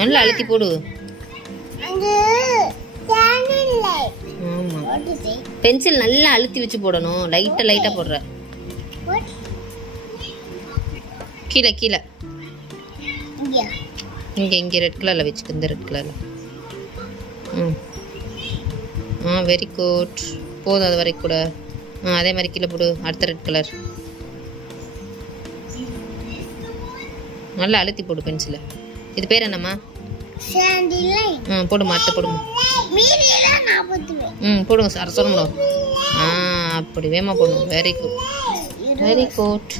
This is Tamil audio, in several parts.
நல்லா அழுத்தி போடு. பென்சில் நல்லா அழுத்தி வச்சு போடணும். லைட்டா போடுற. கீழே கீழே இங்கே ரெட் கலரில் வச்சுக்க. இந்த ரெட் கலரில். Very good. போதும் அது வரைக்கும் கூட. அதே மாதிரி கீழே போடு. அடுத்த ரெட் கலர் நல்லா அழுத்தி போடு பென்சிலை. இது பேர் என்னம்மா? போடுமா. அடுத்த போடுமா. போடுங்க சார் சொல்லணும். அப்படி வேமா போடணும். Very good very good.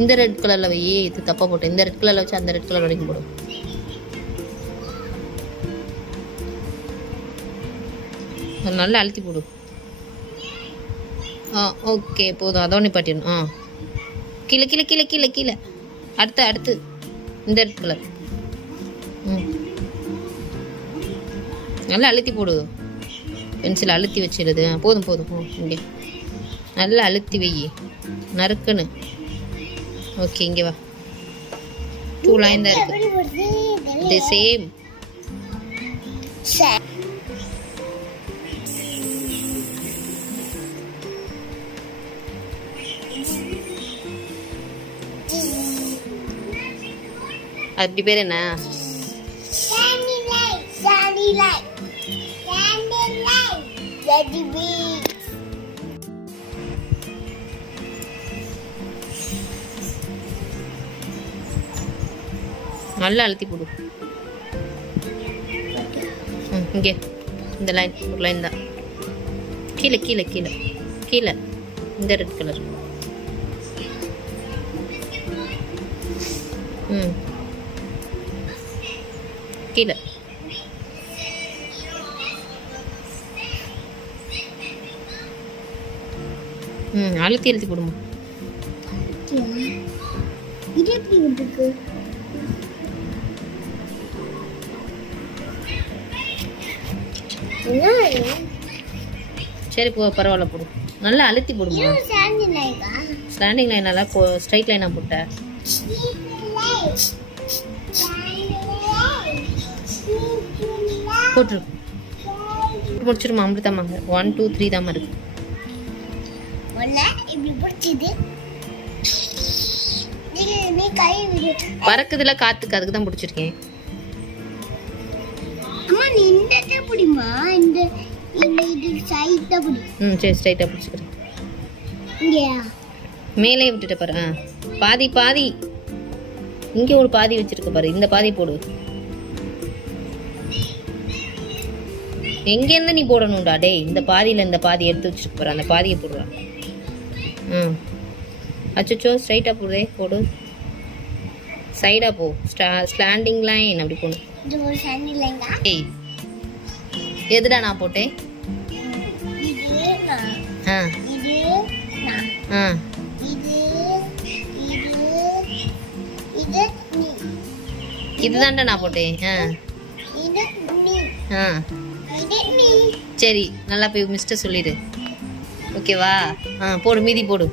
இந்த ரெட் கலர்ல வை. இது தப்பா போட்டு இந்த ரெட் கலர்ல வச்சு அந்த ரெட் கலர் வரைக்கும் போடும். நல்லா அழுத்தி போடு. ஓகே போதும். அதோட நிப்பாட்டிடணும். கீழே கீழே கீழே கீழே கீழே. அடுத்து இந்த ரெட் கலர். நல்லா அழுத்தி போடு. பென்சில் அழுத்தி வச்சிடுது. போதும் போதும். இங்கே நல்லா அழுத்தி வை. நறுக்குன்னு. ஓகே இங்கே வா. 2 லைன் தான் இருக்கு. The same. அப்படி பேர் என்ன? நல்லா அழுத்தி போடு. இங்கே இந்த லைன் ஒரு லைன் தான். கீழே கீழே கீழே கீழே இந்த ரெட் கலர். கீழே அழுத்தி போடுமா. சரி போ பரவாயில்ல போடு. நல்லா அழுத்தி போடுமா. ஸ்டாண்டிங் லைன் நல்லா ஸ்ட்ரைட் லைனா போட்ட. போட்டுரு. முடிச்சிருமா. அமிர்தமா 1 2 3 தான் இருக்கு. பறக்குதுல காத்துக்கு. அதுக்கு தான் பிடிச்சிருக்கேன். சரி ஸ்ட்ரைட்டா பிடிச்சிக்கிறேன். மேலே விட்டுட்ட பாரு. பாதி பாதி இங்கே ஒரு பாதி வச்சிருக்க பாரு. இந்த பாதி போடு. எங்கேருந்து நீ போடணும்டா டேய். இந்த பாதியில் இந்த பாதி எடுத்து வச்சிருக்க பாரு. அந்த பாதியை போடுறா. அச்சோ ஸ்ட்ரைட்டாக போடுதே. போடு. சைடாக போ. ஸ்டாண்டிங் லைன் அப்படி போகணும். ஏய் எதுடா நான் போட்டேன்? இதுதான்டா நான் போட்டேன். சரி நல்லா போய் மிஸ்டர் சொல்லிடு. ஓகேவா? போடு. மீதி போடு.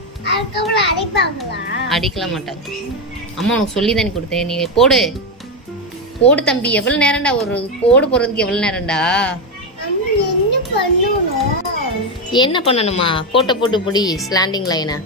அடிக்கலாம் மாட்டாங்க. அம்மா உனக்கு சொல்லி தானே கொடுத்தேன். நீ போடு போடு தம்பி. எவ்வளோ நேரம்டா ஒரு கோடு போடுறதுக்கு? எவ்வளோ நேரம்டா? என்ன பண்ணணுமா? கோட்டை போட்டு பிடி. ஸ்லாண்டிங் லைனை